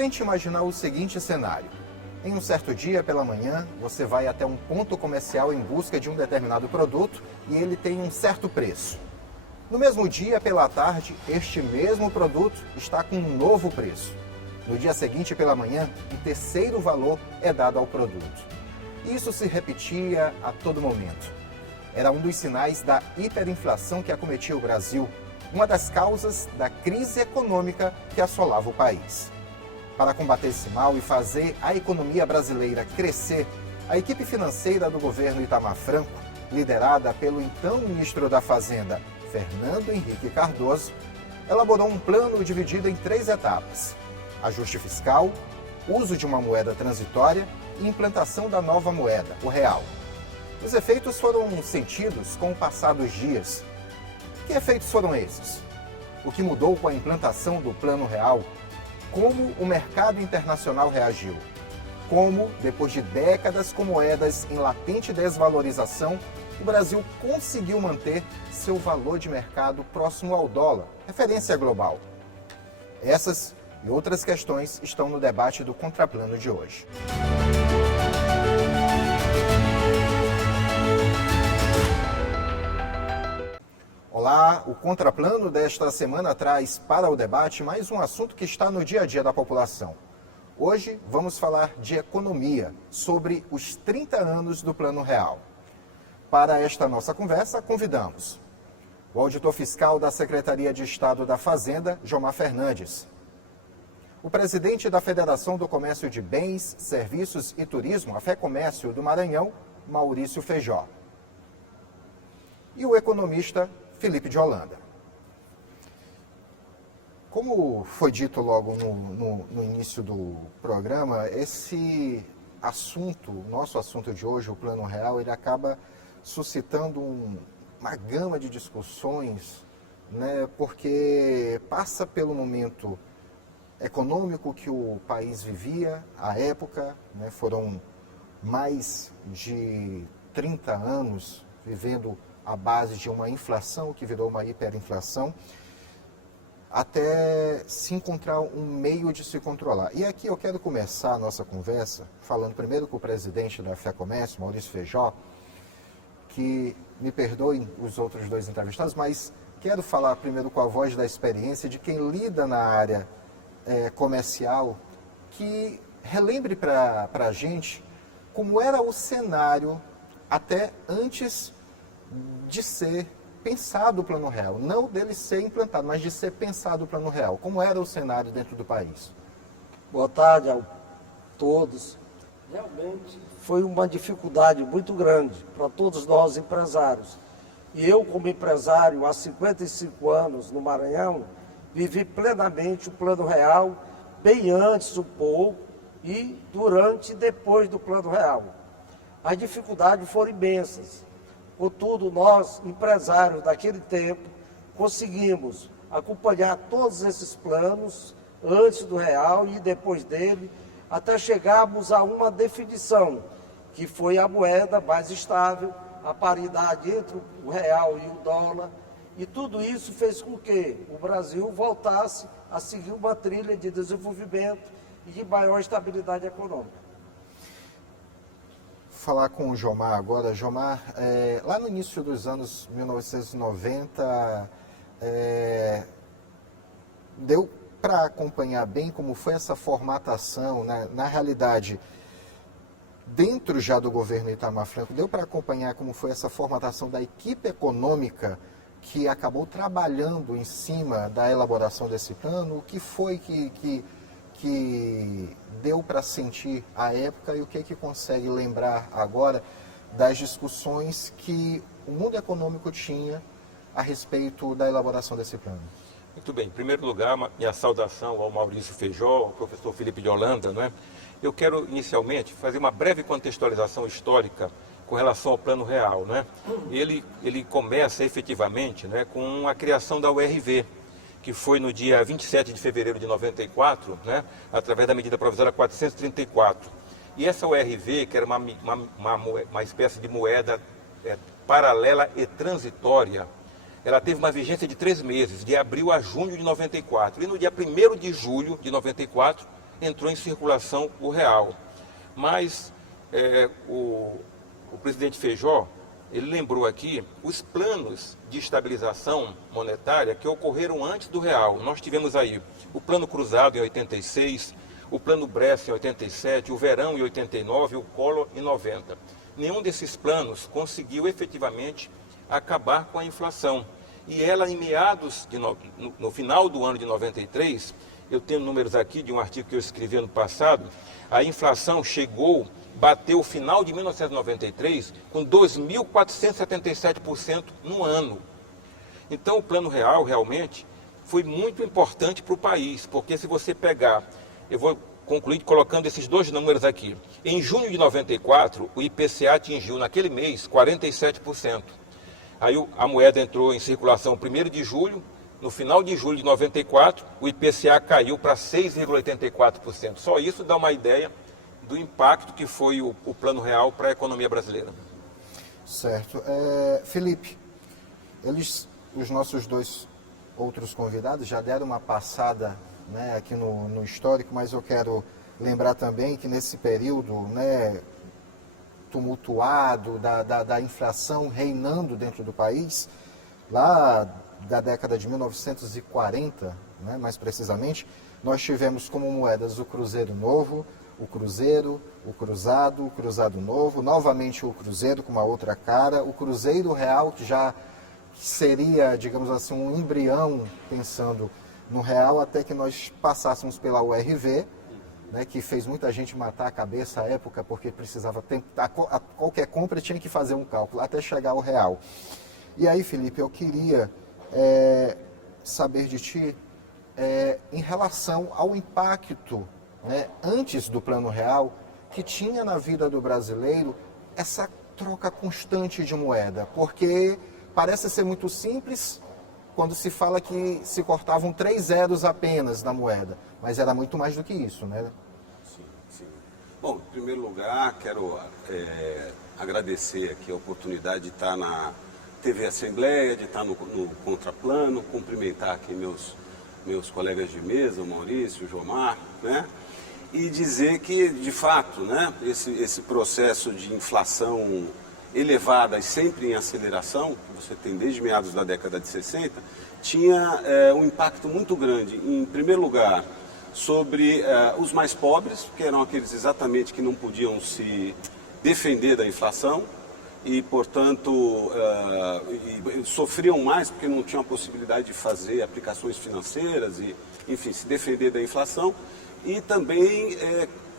Tente imaginar o seguinte cenário. Em um certo dia, pela manhã, você vai até um ponto comercial em busca de um determinado produto e ele tem um certo preço. No mesmo dia, pela tarde, este mesmo produto está com um novo preço. No dia seguinte, pela manhã, um terceiro valor é dado ao produto. Isso se repetia a todo momento. Era um dos sinais da hiperinflação que acometia o Brasil, uma das causas da crise econômica que assolava o país. Para combater esse mal e fazer a economia brasileira crescer, a equipe financeira do governo Itamar Franco, liderada pelo então ministro da Fazenda, Fernando Henrique Cardoso, elaborou um plano dividido em 3 etapas: ajuste fiscal, uso de uma moeda transitória e implantação da nova moeda, o real. Os efeitos foram sentidos com o passar dos dias. Que efeitos foram esses? O que mudou com a implantação do Plano Real? Como o mercado internacional reagiu? Como, depois de décadas com moedas em latente desvalorização, o Brasil conseguiu manter seu valor de mercado próximo ao dólar, referência global? Essas e outras questões estão no debate do Contraplano de hoje. Olá, o Contraplano desta semana traz para o debate mais um assunto que está no dia a dia da população. Hoje vamos falar de economia, sobre os 30 anos do Plano Real. Para esta nossa conversa, convidamos o auditor fiscal da Secretaria de Estado da Fazenda, Jomar Fernandes, o presidente da Federação do Comércio de Bens, Serviços e Turismo, a FEComércio do Maranhão, Maurício Feijó, e o economista Felipe de Holanda. Como foi dito logo no início do programa, esse assunto, o nosso assunto de hoje, o Plano Real, ele acaba suscitando uma gama de discussões, né, porque passa pelo momento econômico que o país vivia à época, né, foram mais de 30 anos vivendo à base de uma inflação que virou uma hiperinflação, até se encontrar um meio de se controlar. E aqui eu quero começar a nossa conversa falando primeiro com o presidente da FEComércio, Maurício Feijó, que me perdoem os outros 2 entrevistados, mas quero falar primeiro com a voz da experiência de quem lida na área comercial, que relembre para a gente como era o cenário até antes de ser pensado o Plano Real, não dele ser implantado, mas de ser pensado o Plano Real. Como era o cenário dentro do país? Boa tarde a todos. Realmente foi uma dificuldade muito grande para todos nós empresários. E eu, como empresário há 55 anos no Maranhão, vivi plenamente o Plano Real, bem antes um pouco, e durante e depois do Plano Real. As dificuldades foram imensas. Contudo, nós, empresários daquele tempo, conseguimos acompanhar todos esses planos, antes do real e depois dele, até chegarmos a uma definição, que foi a moeda mais estável, a paridade entre o real e o dólar, e tudo isso fez com que o Brasil voltasse a seguir uma trilha de desenvolvimento e de maior estabilidade econômica. Falar com o Jomar agora. Jomar, lá no início dos anos 1990, deu para acompanhar bem como foi essa formatação, né? Na realidade, dentro já do governo Itamar Franco, deu para acompanhar como foi essa formatação da equipe econômica que acabou trabalhando em cima da elaboração desse plano? O que foi que deu para sentir à época e o que consegue lembrar agora das discussões que o mundo econômico tinha a respeito da elaboração desse plano? Muito bem. Em primeiro lugar, minha saudação ao Maurício Feijó, ao professor Felipe de Holanda, não é? Eu quero inicialmente fazer uma breve contextualização histórica com relação ao Plano Real, né? Ele começa efetivamente, né, com a criação da URV, que foi no dia 27 de fevereiro de 94, né, através da medida provisória 434. E essa URV, que era uma espécie de moeda paralela e transitória, ela teve uma vigência de 3 meses, de abril a junho de 94. E no dia 1º de julho de 94, entrou em circulação o real. Mas o presidente Feijó, ele lembrou aqui os planos de estabilização monetária que ocorreram antes do real. Nós tivemos aí o Plano Cruzado em 86, o Plano Bresser em 87, o Verão em 89 e o Collor em 90. Nenhum desses planos conseguiu efetivamente acabar com a inflação. E ela, em meados, no final do ano de 93, eu tenho números aqui de um artigo que eu escrevi ano passado, a inflação bateu o final de 1993 com 2.477% no ano. Então o Plano Real realmente foi muito importante para o país, porque se você pegar, eu vou concluir colocando esses dois números aqui. Em junho de 94, o IPCA atingiu naquele mês 47%. Aí a moeda entrou em circulação 1º de julho, no final de julho de 94, o IPCA caiu para 6,84%. Só isso dá uma ideia do impacto que foi o Plano Real para a economia brasileira. Certo. Felipe, os nossos dois outros convidados já deram uma passada, né, aqui no histórico, mas eu quero lembrar também que nesse período, né, tumultuado da inflação reinando dentro do país, lá da década de 1940, né, mais precisamente, nós tivemos como moedas o Cruzeiro Novo, o Cruzeiro, o Cruzado Novo, novamente o Cruzeiro com uma outra cara, o Cruzeiro Real, que já seria, digamos assim, um embrião pensando no real, até que nós passássemos pela URV, né, que fez muita gente matar a cabeça à época, porque precisava qualquer compra tinha que fazer um cálculo, até chegar ao real. E aí, Felipe, eu queria saber de ti, em relação ao impacto, né, antes do Plano Real, que tinha na vida do brasileiro essa troca constante de moeda, porque parece ser muito simples quando se fala que se cortavam 3 zeros apenas na moeda, mas era muito mais do que isso, né? Sim, sim. Bom, em primeiro lugar, quero agradecer aqui a oportunidade de estar na TV Assembleia, de estar no Contraplano, cumprimentar aqui meus colegas de mesa, o Maurício, o Jomar, né? E dizer que, de fato, né, esse processo de inflação elevada e sempre em aceleração, que você tem desde meados da década de 60, tinha um impacto muito grande, em primeiro lugar, sobre os mais pobres, que eram aqueles exatamente que não podiam se defender da inflação e, portanto, sofriam mais porque não tinham a possibilidade de fazer aplicações financeiras e, enfim, se defender da inflação. E também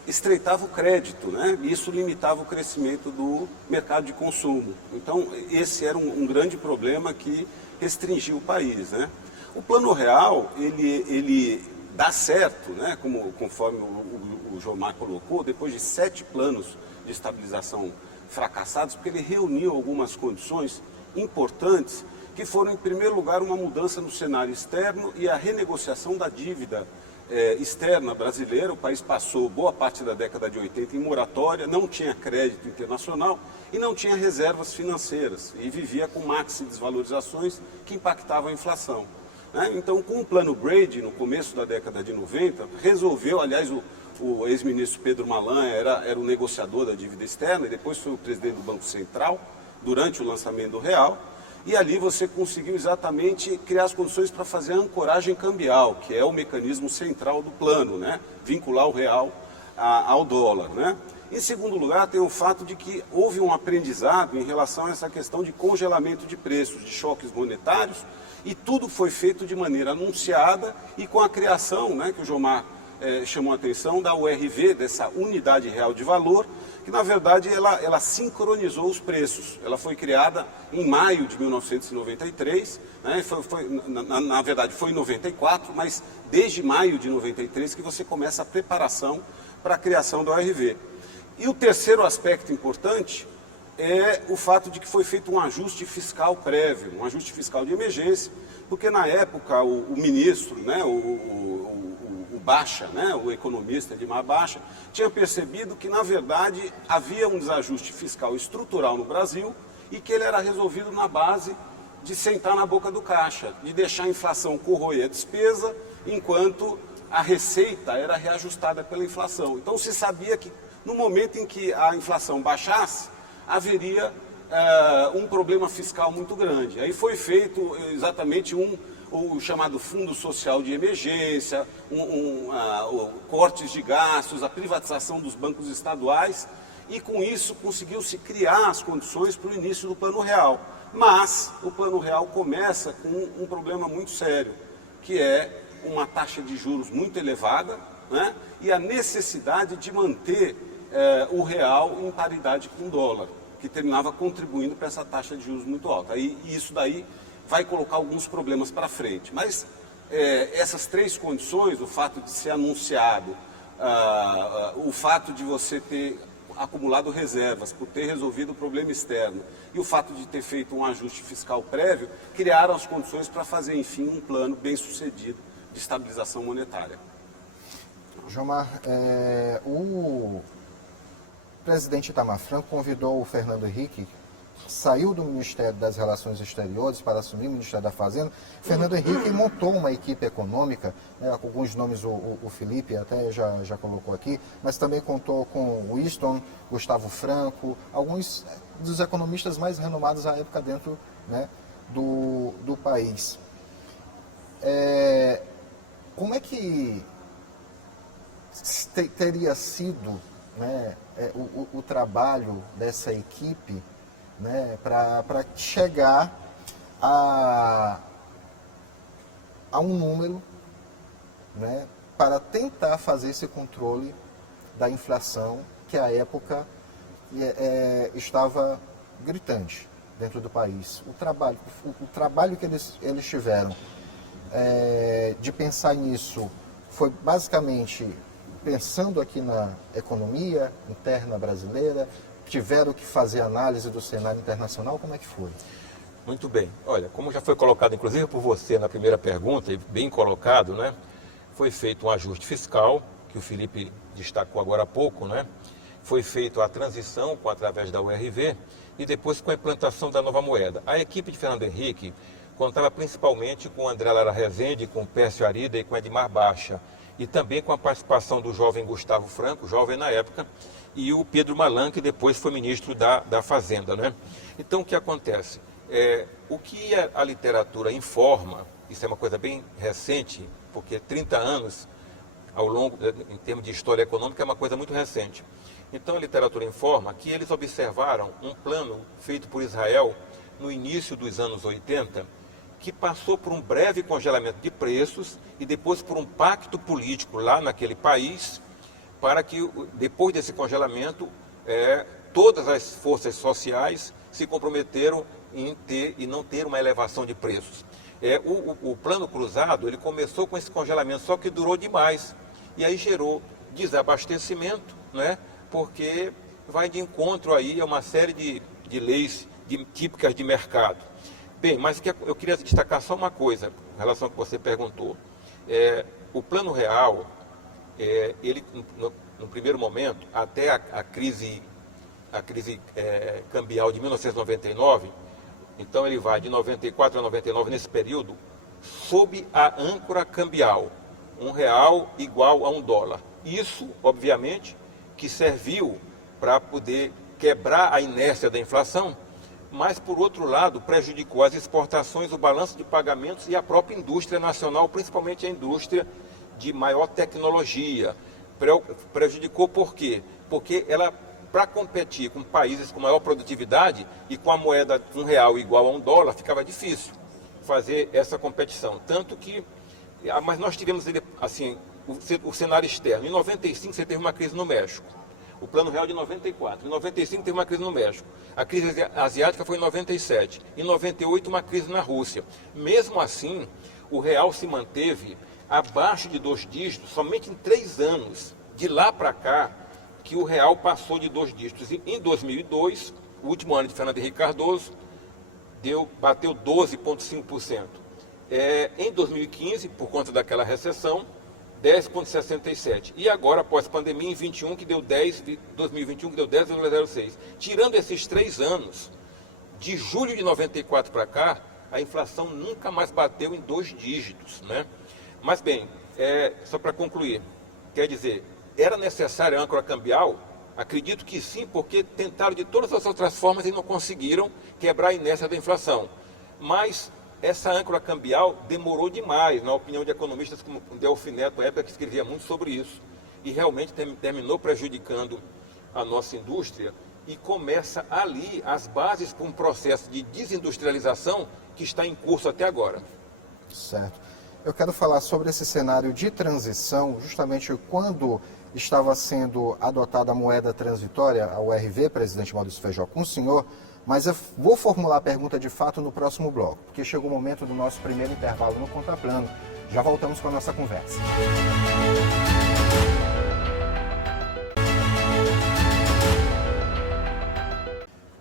estreitava o crédito, né? Isso limitava o crescimento do mercado de consumo. Então, esse era um grande problema que restringiu o país, né? O Plano Real, ele dá certo, né? Conforme o Jomar colocou, depois de 7 planos de estabilização fracassados, porque ele reuniu algumas condições importantes que foram, em primeiro lugar, uma mudança no cenário externo e a renegociação da dívida externa brasileira. O país passou boa parte da década de 80 em moratória, não tinha crédito internacional e não tinha reservas financeiras e vivia com maxi desvalorizações que impactavam a inflação, né? Então, com o Plano Brady, no começo da década de 90, resolveu, aliás, o ex-ministro Pedro Malan era o negociador da dívida externa e depois foi o presidente do Banco Central durante o lançamento do real. E ali você conseguiu exatamente criar as condições para fazer a ancoragem cambial, que é o mecanismo central do plano, né? Vincular o real ao dólar, né? Em segundo lugar, tem o fato de que houve um aprendizado em relação a essa questão de congelamento de preços, de choques monetários, e tudo foi feito de maneira anunciada e com a criação, né, que o Jomar chamou a atenção, da URV, dessa Unidade Real de Valor, que na verdade ela sincronizou os preços. Ela foi criada em maio de 1993, né? Na verdade foi em 94, mas desde maio de 93 que você começa a preparação para a criação da URV. E o terceiro aspecto importante é o fato de que foi feito um ajuste fiscal prévio, um ajuste fiscal de emergência, porque na época o ministro, né, o Baixa, né, o economista Edmar Baixa, tinha percebido que, na verdade, havia um desajuste fiscal estrutural no Brasil e que ele era resolvido na base de sentar na boca do caixa, de deixar a inflação corroer a despesa, enquanto a receita era reajustada pela inflação. Então se sabia que no momento em que a inflação baixasse, haveria um problema fiscal muito grande. Aí foi feito exatamente o chamado Fundo Social de Emergência, cortes de gastos, a privatização dos bancos estaduais, e com isso conseguiu-se criar as condições para o início do Plano Real. Mas o Plano Real começa com um problema muito sério, que é uma taxa de juros muito elevada, né, e a necessidade de manter o real em paridade com o dólar, que terminava contribuindo para essa taxa de juros muito alta. E isso daí vai colocar alguns problemas para frente. Mas essas três condições, o fato de ser anunciado, o fato de você ter acumulado reservas por ter resolvido o problema externo e o fato de ter feito um ajuste fiscal prévio, criaram as condições para fazer, enfim, um plano bem sucedido de estabilização monetária. Jomar, o presidente Itamar Franco convidou o Fernando Henrique, saiu do Ministério das Relações Exteriores para assumir o Ministério da Fazenda. Fernando Henrique montou uma equipe econômica, né, com alguns nomes o Felipe até já colocou aqui, mas também contou com Winston, Gustavo Franco, alguns dos economistas mais renomados à época dentro, né, do país. Como é que teria sido, né, o trabalho dessa equipe, né, para chegar a um número, né, para tentar fazer esse controle da inflação que à época estava gritante dentro do país. O trabalho que eles tiveram de pensar nisso foi basicamente pensando aqui na economia interna brasileira, tiveram que fazer análise do cenário internacional, como é que foi? Muito bem. Olha, como já foi colocado, inclusive por você na primeira pergunta, e bem colocado, né? Foi feito um ajuste fiscal, que o Felipe destacou agora há pouco, né? Foi feita a transição através da URV e depois com a implantação da nova moeda. A equipe de Fernando Henrique contava principalmente com André Lara Rezende, com Pércio Arida e com Edmar Baixa, e também com a participação do jovem Gustavo Franco, jovem na época, e o Pedro Malan, que depois foi ministro da Fazenda, né? Então, o que acontece? O que a literatura informa, isso é uma coisa bem recente, porque 30 anos, em termos de história econômica, é uma coisa muito recente. Então, a literatura informa que eles observaram um plano feito por Israel no início dos anos 80, que passou por um breve congelamento de preços e depois por um pacto político lá naquele país, para que, depois desse congelamento, todas as forças sociais se comprometeram em ter e não ter uma elevação de preços. O plano cruzado, ele começou com esse congelamento, só que durou demais. E aí gerou desabastecimento, né? Porque vai de encontro aí a uma série de leis típicas de mercado. Bem, mas eu queria destacar só uma coisa em relação ao que você perguntou. O Plano Real, ele, no primeiro momento, até a crise cambial de 1999, então ele vai de 94 a 99, nesse período, sob a âncora cambial, R$1 igual a $1. Isso, obviamente, que serviu para poder quebrar a inércia da inflação, mas, por outro lado, prejudicou as exportações, o balanço de pagamentos e a própria indústria nacional, principalmente a indústria de maior tecnologia. Prejudicou por quê? Porque ela, para competir com países com maior produtividade e com a moeda R$1 igual a $1, ficava difícil fazer essa competição. Tanto que, mas nós tivemos assim, o cenário externo. Em 95 você teve uma crise no México. O Plano Real de 94. Em 95 teve uma crise no México. A crise asiática foi em 97. Em 98 uma crise na Rússia. Mesmo assim, o real se manteve abaixo de 2 dígitos somente em 3 anos. De lá para cá, que o real passou de 2 dígitos. E em 2002, o último ano de Fernando Henrique Cardoso, bateu 12,5%. Em 2015, por conta daquela recessão, 10,67%. E agora, após a pandemia, em 2021, que deu 2021, que deu 10,06%. Tirando esses 3 anos, de julho de 94 para cá, a inflação nunca mais bateu em 2 dígitos, né? Mas bem, só para concluir, quer dizer, era necessária a âncora cambial? Acredito que sim, porque tentaram de todas as outras formas e não conseguiram quebrar a inércia da inflação. Mas essa âncora cambial demorou demais, na opinião de economistas como o Delfim Neto, à época, que escrevia muito sobre isso, e realmente terminou prejudicando a nossa indústria, e começa ali as bases para um processo de desindustrialização que está em curso até agora. Certo. Eu quero falar sobre esse cenário de transição, justamente quando estava sendo adotada a moeda transitória, a URV, presidente Maurício Feijó, com o senhor, mas eu vou formular a pergunta de fato no próximo bloco, porque chegou o momento do nosso primeiro intervalo no Contraplano. Já voltamos com a nossa conversa.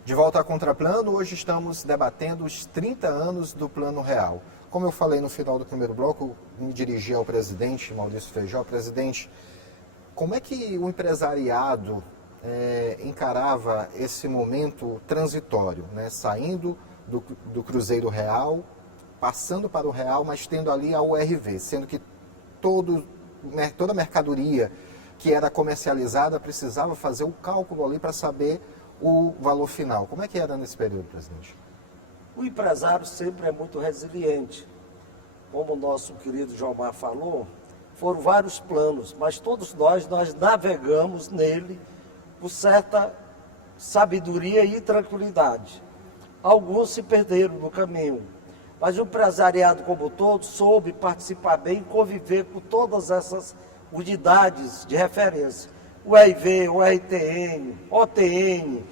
De volta a Contraplano, hoje estamos debatendo os 30 anos do Plano Real. Como eu falei no final do primeiro bloco, me dirigi ao presidente Maurício Feijó. Presidente, como é que o empresariado encarava esse momento transitório, né? Saindo do Cruzeiro Real, passando para o Real, mas tendo ali a URV, sendo que toda a mercadoria que era comercializada precisava fazer o cálculo ali para saber o valor final. Como é que era nesse período, presidente? O empresário sempre é muito resiliente. Como o nosso querido Jomar falou, foram vários planos, mas todos nós navegamos nele com certa sabedoria e tranquilidade. Alguns se perderam no caminho, mas o empresariado como todo soube participar bem e conviver com todas essas unidades de referência. O RV, o RTN, OTN,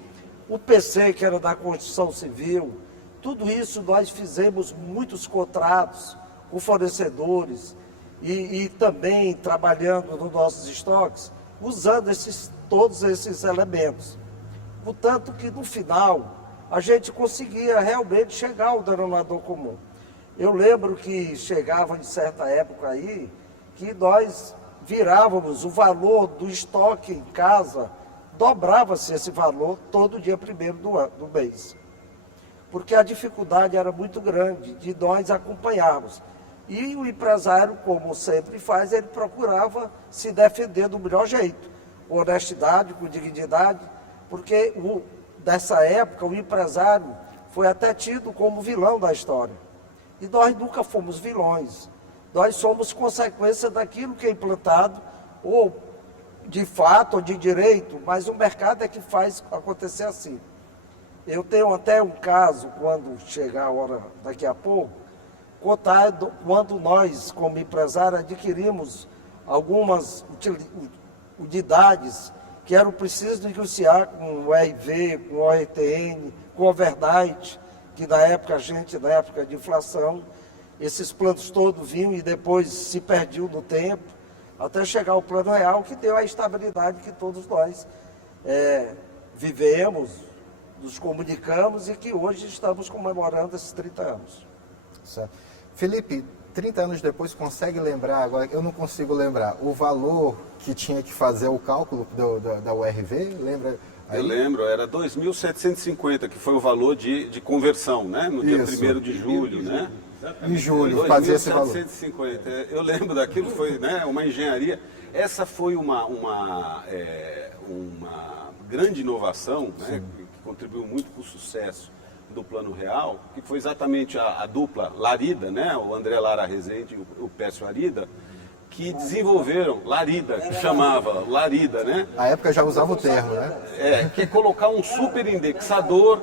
o PC, que era da Construção Civil, tudo isso nós fizemos muitos contratos com fornecedores e também trabalhando nos nossos estoques, usando todos esses elementos. Portanto que no final a gente conseguia realmente chegar ao denominador comum. Eu lembro que chegava em certa época aí, que nós virávamos o valor do estoque em casa, dobrava-se esse valor todo dia 1º do mês. Porque a dificuldade era muito grande de nós acompanharmos. E o empresário, como sempre faz, ele procurava se defender do melhor jeito, com honestidade, com dignidade, porque dessa época o empresário foi até tido como vilão da história. E nós nunca fomos vilões. Nós somos consequência daquilo que é implantado, ou de fato, ou de direito, mas o mercado é que faz acontecer assim. Eu tenho até um caso, quando chegar a hora daqui a pouco, contar quando nós, como empresário, adquirimos algumas unidades que eram precisas negociar com o RV, com o RTN, com o overnight, que na época de inflação, esses planos todos vinham e depois se perdiam no tempo, até chegar ao Plano Real, que deu a estabilidade que todos nós vivemos, nos comunicamos e que hoje estamos comemorando esses 30 anos. Certo. Felipe, 30 anos depois, consegue lembrar, agora eu não consigo lembrar, o valor que tinha que fazer o cálculo da URV? Lembra? Aí? Eu lembro, era 2.750, que foi o valor de conversão, né? No dia 1º de julho, né? Em julho, fazia esse valor. 2.750. Eu lembro daquilo, foi, né, uma engenharia. Essa foi uma grande inovação, né, que contribuiu muito para o sucesso do Plano Real, que foi exatamente a dupla Larida, né, o André Lara Rezende e o Pécio Arida, que desenvolveram Larida, que chamava Larida, né? Na época já usava o termo, né? Que é colocar um superindexador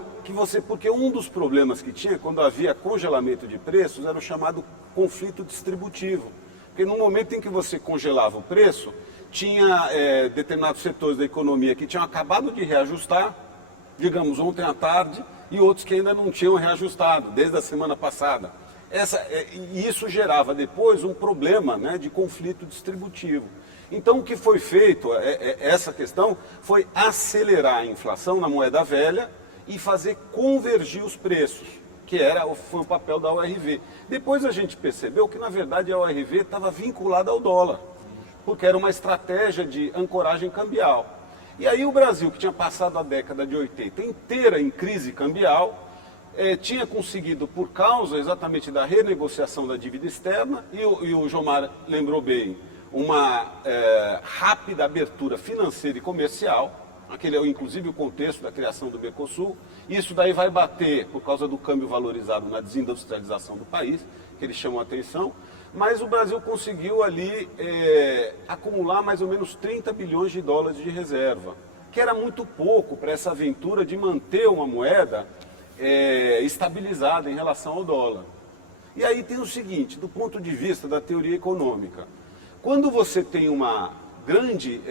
porque um dos problemas que tinha quando havia congelamento de preços era o chamado conflito distributivo. Porque no momento em que você congelava o preço, tinha determinados setores da economia que tinham acabado de reajustar, digamos ontem à tarde, e outros que ainda não tinham reajustado, desde a semana passada. E isso gerava depois um problema, né, de conflito distributivo. Então o que foi feito, essa questão, foi acelerar a inflação na moeda velha e fazer convergir os preços, que foi o papel da URV. Depois a gente percebeu que na verdade a URV estava vinculada ao dólar, porque era uma estratégia de ancoragem cambial. E aí o Brasil, que tinha passado a década de 80 inteira em crise cambial, tinha conseguido, por causa exatamente da renegociação da dívida externa, e o Jomar lembrou bem, uma rápida abertura financeira e comercial, aquele é inclusive o contexto da criação do Mercosul. Isso daí vai bater, por causa do câmbio valorizado, na desindustrialização do país, que eles chamam a atenção, mas o Brasil conseguiu ali acumular mais ou menos 30 bilhões de dólares de reserva, que era muito pouco para essa aventura de manter uma moeda estabilizada em relação ao dólar. E aí tem o seguinte, do ponto de vista da teoria econômica, quando você tem uma grande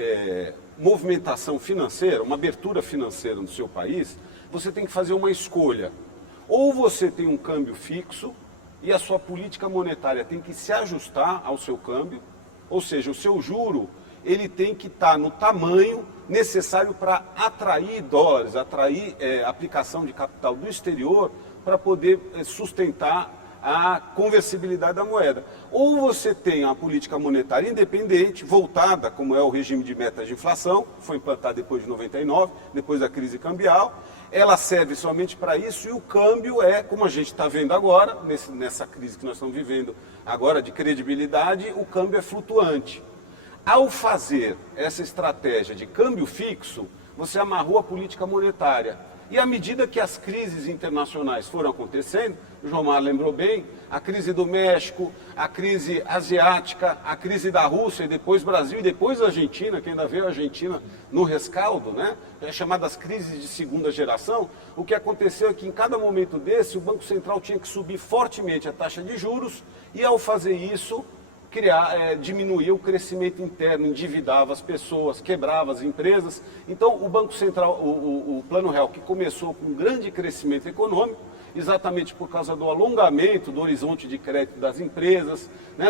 movimentação financeira, uma abertura financeira no seu país, você tem que fazer uma escolha. Ou você tem um câmbio fixo e a sua política monetária tem que se ajustar ao seu câmbio, ou seja, o seu juro ele tem que estar no tamanho necessário para atrair dólares, atrair aplicação de capital do exterior para poder sustentar a conversibilidade da moeda. Ou você tem uma política monetária independente, voltada, como é o regime de metas de inflação, foi implantado depois de 99, depois da crise cambial, ela serve somente para isso e o câmbio como a gente está vendo agora, nessa crise que nós estamos vivendo agora de credibilidade, o câmbio é flutuante. Ao fazer essa estratégia de câmbio fixo, você amarrou a política monetária. E à medida que as crises internacionais foram acontecendo, o Jomar lembrou bem, a crise do México, a crise asiática, a crise da Rússia, e depois Brasil, e depois a Argentina, que ainda veio a Argentina no rescaldo, né? Chamadas crises de segunda geração, o que aconteceu é que em cada momento desse, o Banco Central tinha que subir fortemente a taxa de juros, e ao fazer isso, diminuía o crescimento interno, endividava as pessoas, quebrava as empresas. Então, o Banco Central, o Plano Real, que começou com um grande crescimento econômico, exatamente por causa do alongamento do horizonte de crédito das empresas, né,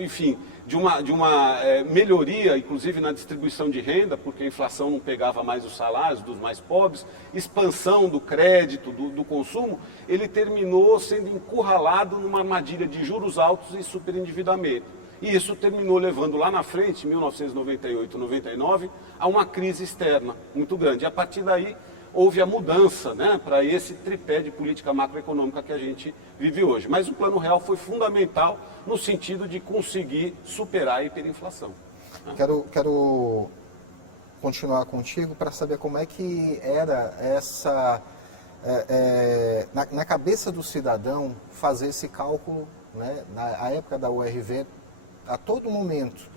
enfim, de uma melhoria, inclusive na distribuição de renda, porque a inflação não pegava mais os salários dos mais pobres, expansão do crédito, do consumo, ele terminou sendo encurralado numa armadilha de juros altos e superendividamento. E isso terminou levando lá na frente, em 1998, 99, a uma crise externa muito grande. E a partir daí, houve a mudança, né, para esse tripé de política macroeconômica que a gente vive hoje. Mas o Plano Real foi fundamental no sentido de conseguir superar a hiperinflação. Né? Quero continuar contigo para saber como é que era essa, na cabeça do cidadão, fazer esse cálculo, né, na época da URV, a todo momento.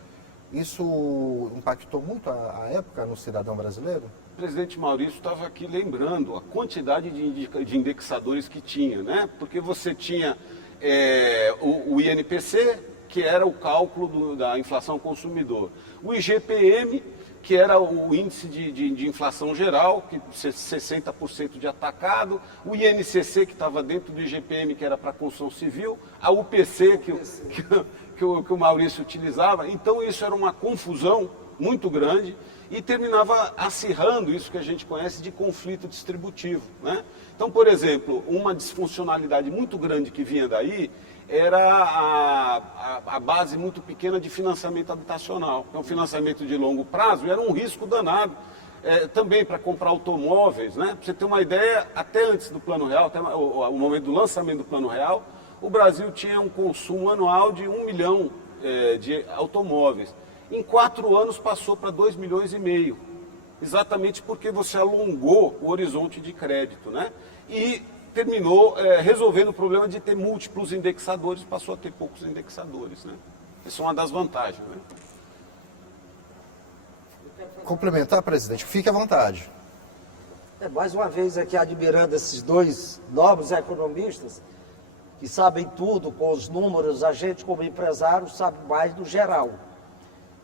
Isso impactou muito a época no cidadão brasileiro? O presidente Maurício estava aqui lembrando a quantidade de indexadores que tinha, né? Porque você tinha o INPC, que era o cálculo da inflação consumidor, o IGPM, que era o índice de inflação geral, que 60% de atacado, o INCC, que estava dentro do IGPM, que era para a construção civil, a UPC, que o Maurício utilizava. Então isso era uma confusão muito grande e terminava acirrando isso que a gente conhece de conflito distributivo, né? Então, por exemplo, uma disfuncionalidade muito grande que vinha daí era a base muito pequena de financiamento habitacional. Então, financiamento de longo prazo era um risco danado. Também para comprar automóveis, né? Para você ter uma ideia, até antes do Plano Real, até o momento do lançamento do Plano Real, o Brasil tinha um consumo anual de 1 milhão de automóveis. Em 4 anos passou para 2,5 milhões, exatamente porque você alongou o horizonte de crédito, né? E terminou resolvendo o problema de ter múltiplos indexadores, passou a ter poucos indexadores, né? Essa é uma das vantagens, né? Complementar, presidente, fique à vontade. Mais uma vez aqui admirando esses dois nobres economistas que sabem tudo com os números, a gente como empresário sabe mais do geral.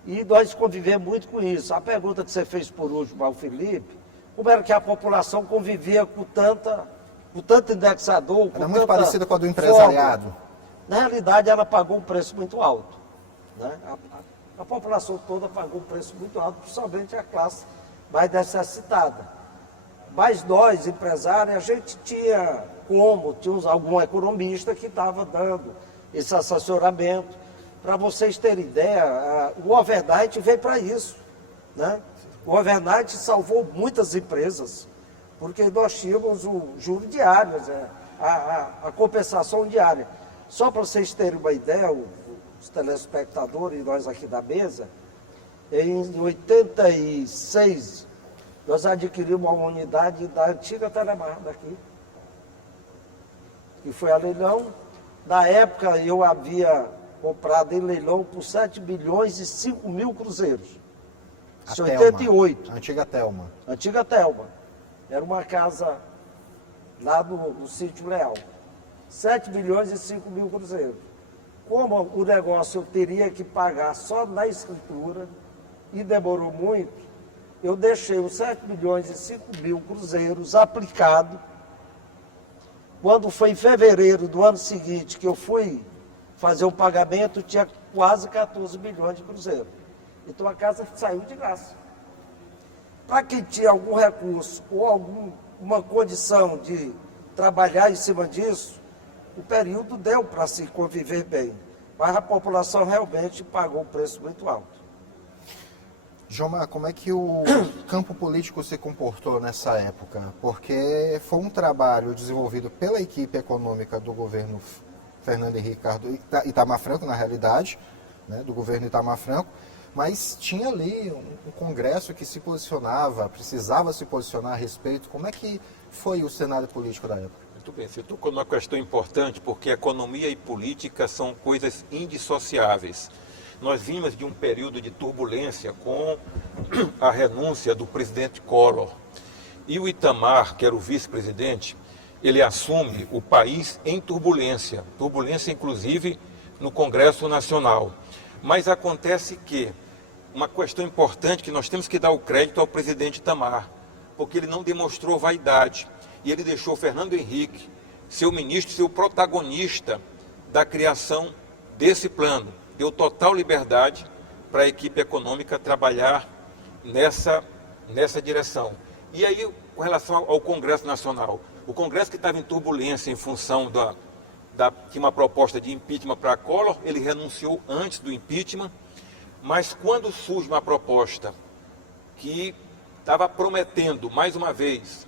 E nós convivemos muito com isso. A pergunta que você fez por último ao Felipe, como era que a população convivia com tanto indexador, com era muito parecida com a do empresariado. Forma. Na realidade, ela pagou um preço muito alto, né? A população toda pagou um preço muito alto, principalmente a classe mais necessitada. Mas nós, empresários, a gente tinha algum economista que estava dando esse assessoramento. Para vocês terem ideia, o overnight veio para isso, né? O overnight salvou muitas empresas, porque nós tínhamos o juro diário, a compensação diária. Só para vocês terem uma ideia, os telespectadores e nós aqui da mesa, em 86, nós adquirimos uma unidade da antiga Telemar daqui, que foi a leilão. Na época eu havia comprado em leilão por 7 milhões e 5 mil cruzeiros. Isso em 88. A antiga Telma. Antiga Telma. Era uma casa lá no Sítio Leal. 7 milhões e 5 mil cruzeiros. Como o negócio eu teria que pagar só na escritura, e demorou muito, eu deixei os 7 milhões e 5 mil cruzeiros aplicado. Quando foi em fevereiro do ano seguinte que eu fui fazer o pagamento, tinha quase 14 milhões de cruzeiros. Então a casa saiu de graça. Para quem tinha algum recurso ou alguma condição de trabalhar em cima disso, o período deu para se conviver bem. Mas a população realmente pagou um preço muito alto. Jomar, como é que o campo político se comportou nessa época? Porque foi um trabalho desenvolvido pela equipe econômica do governo Fernando Henrique Cardoso, Itamar Franco, na realidade, né, do governo Itamar Franco, mas tinha ali um congresso que se posicionava, precisava se posicionar a respeito. Como é que foi o cenário político da época? Muito bem, você tocou numa questão importante, porque economia e política são coisas indissociáveis. Nós vimos de um período de turbulência com a renúncia do presidente Collor. E o Itamar, que era o vice-presidente, ele assume o país em turbulência. Turbulência, inclusive, no Congresso Nacional. Mas acontece que uma questão importante que nós temos que dar o crédito ao presidente Itamar, porque ele não demonstrou vaidade. E ele deixou Fernando Henrique, seu ministro, seu protagonista da criação desse plano. Deu total liberdade para a equipe econômica trabalhar nessa direção. E aí, com relação ao Congresso Nacional, o Congresso que estava em turbulência em função de uma proposta de impeachment para Collor, ele renunciou antes do impeachment, mas quando surge uma proposta que estava prometendo, mais uma vez,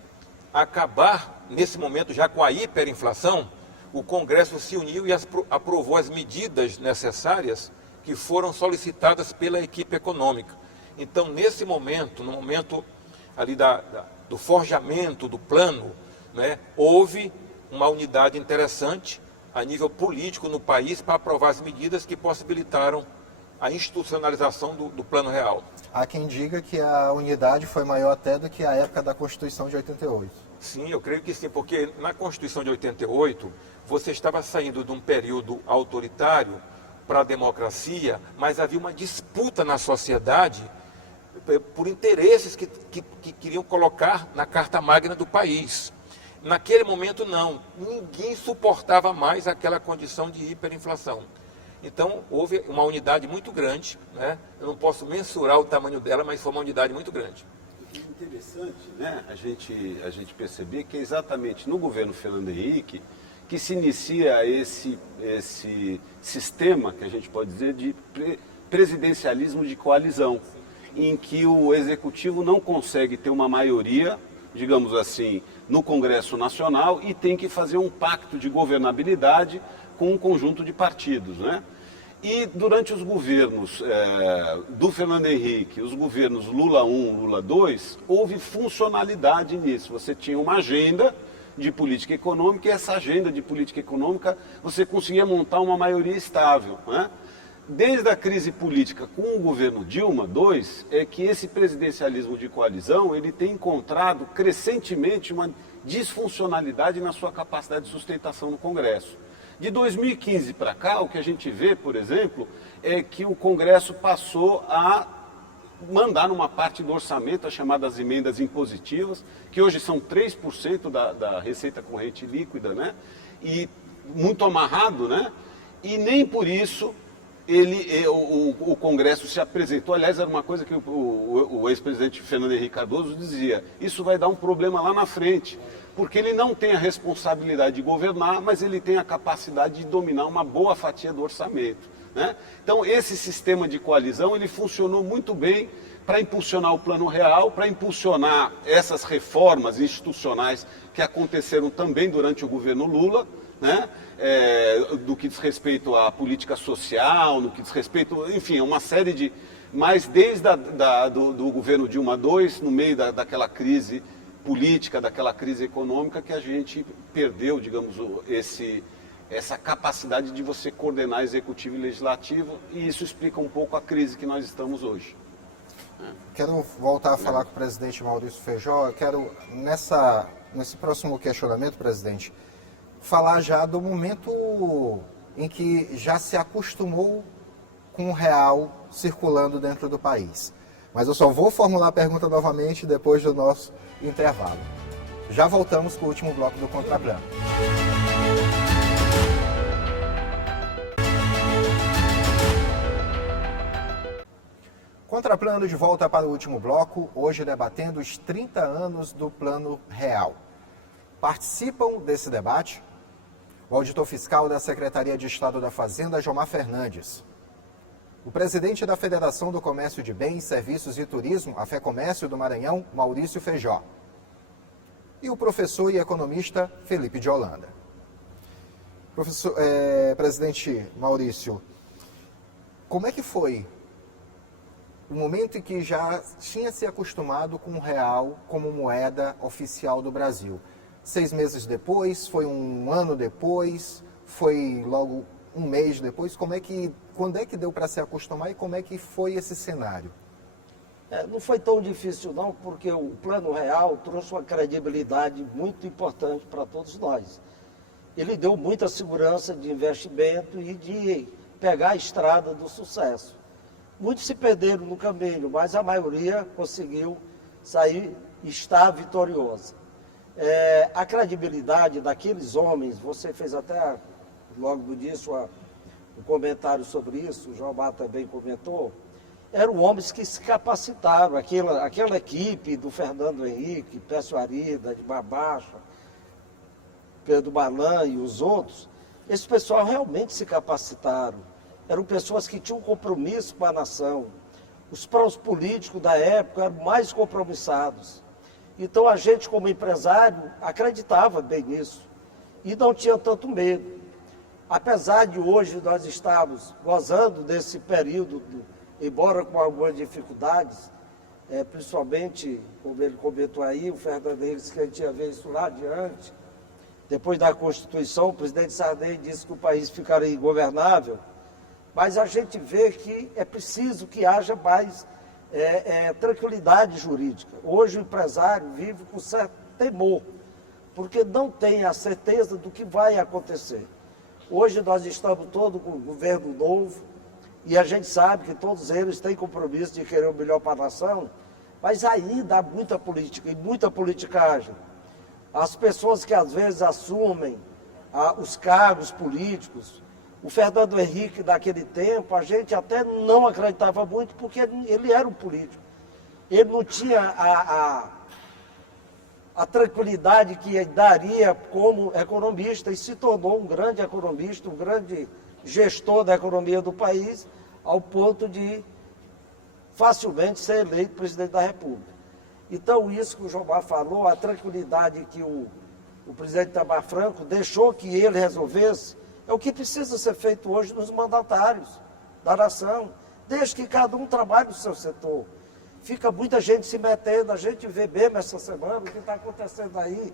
acabar nesse momento já com a hiperinflação, o Congresso se uniu e aprovou as medidas necessárias que foram solicitadas pela equipe econômica. Então, nesse momento, no momento ali do forjamento do plano, né, houve uma unidade interessante a nível político no país para aprovar as medidas que possibilitaram a institucionalização do Plano Real. Há quem diga que a unidade foi maior até do que a época da Constituição de 88. Sim, eu creio que sim, porque na Constituição de 88, você estava saindo de um período autoritário para a democracia, mas havia uma disputa na sociedade por interesses que queriam colocar na Carta Magna do país. Naquele momento, não. Ninguém suportava mais aquela condição de hiperinflação. Então, houve uma unidade muito grande, né? Eu não posso mensurar o tamanho dela, mas foi uma unidade muito grande. É interessante, né, a gente perceber que é exatamente no governo Fernando Henrique que se inicia esse sistema, que a gente pode dizer, de presidencialismo de coalizão, em que o executivo não consegue ter uma maioria, digamos assim, no Congresso Nacional e tem que fazer um pacto de governabilidade com um conjunto de partidos, né? E durante os governos do Fernando Henrique, os governos Lula I, Lula II, houve funcionalidade nisso. Você tinha uma agenda de política econômica e essa agenda de política econômica você conseguia montar uma maioria estável, né? Desde a crise política com o governo Dilma II, é que esse presidencialismo de coalizão ele tem encontrado crescentemente uma disfuncionalidade na sua capacidade de sustentação no Congresso. De 2015 para cá, o que a gente vê, por exemplo, é que o Congresso passou a mandar numa parte do orçamento as chamadas emendas impositivas, que hoje são 3% da receita corrente líquida, né? E muito amarrado, né? E nem por isso o Congresso se apresentou. Aliás, era uma coisa que o ex-presidente Fernando Henrique Cardoso dizia: isso vai dar um problema lá na frente, porque ele não tem a responsabilidade de governar, mas ele tem a capacidade de dominar uma boa fatia do orçamento, né? Então, esse sistema de coalizão ele funcionou muito bem para impulsionar o Plano Real, para impulsionar essas reformas institucionais que aconteceram também durante o governo Lula, né? Do que diz respeito à política social, no que diz respeito, enfim, uma série de... Mas desde do governo Dilma II, no meio daquela crise política, daquela crise econômica, que a gente perdeu, digamos, essa capacidade de você coordenar executivo e legislativo, e isso explica um pouco a crise que nós estamos hoje. Quero voltar a falar com o presidente Maurício Feijó. Eu quero, nesse próximo questionamento, presidente, falar já do momento em que já se acostumou com o real circulando dentro do país. Mas eu só vou formular a pergunta novamente depois do nosso intervalo. Já voltamos com o último bloco do Contraplano. Contraplano de volta para o último bloco, hoje debatendo os 30 anos do Plano Real. Participam desse debate o auditor fiscal da Secretaria de Estado da Fazenda, Jomar Fernandes, o presidente da Federação do Comércio de Bens, Serviços e Turismo, a FEComércio do Maranhão, Maurício Feijó, e o professor e economista Felipe de Holanda. Presidente Maurício, como é que foi o momento em que já tinha se acostumado com o real como moeda oficial do Brasil? 6 meses depois, foi um ano depois, foi logo um mês depois? Quando é que deu para se acostumar e como é que foi esse cenário? Não foi tão difícil não, porque o Plano Real trouxe uma credibilidade muito importante para todos nós. Ele deu muita segurança de investimento e de pegar a estrada do sucesso. Muitos se perderam no caminho, mas a maioria conseguiu sair e estar vitoriosa. A credibilidade daqueles homens, você fez até logo no início um comentário sobre isso, o Jomar também comentou, eram homens que se capacitaram, aquela equipe do Fernando Henrique, Pécio Arida, de Babacha, Pedro Malan e os outros, esse pessoal realmente se capacitaram. Eram pessoas que tinham compromisso com a nação. Os políticos da época eram mais compromissados. Então a gente, como empresário, acreditava bem nisso e não tinha tanto medo. Apesar de hoje nós estarmos gozando desse período, embora com algumas dificuldades, principalmente, como ele comentou aí, o Fernando Henrique, que a gente ia ver isso lá adiante, depois da Constituição, o presidente Sarney disse que o país ficaria ingovernável, mas a gente vê que é preciso que haja mais tranquilidade jurídica. Hoje o empresário vive com certo temor, porque não tem a certeza do que vai acontecer. Hoje nós estamos todos com um governo novo e a gente sabe que todos eles têm compromisso de querer o melhor para a nação, mas ainda há muita política e muita politicagem. As pessoas que às vezes assumem os cargos políticos, o Fernando Henrique daquele tempo, a gente até não acreditava muito porque ele era um político. Ele não tinha a tranquilidade que daria como economista e se tornou um grande economista, um grande gestor da economia do país, ao ponto de facilmente ser eleito presidente da República. Então, isso que o Jomar falou, a tranquilidade que o presidente Itamar Franco deixou que ele resolvesse, é o que precisa ser feito hoje nos mandatários da nação. Desde que cada um trabalhe no seu setor. Fica muita gente se metendo, a gente vê mesmo essa semana o que está acontecendo aí,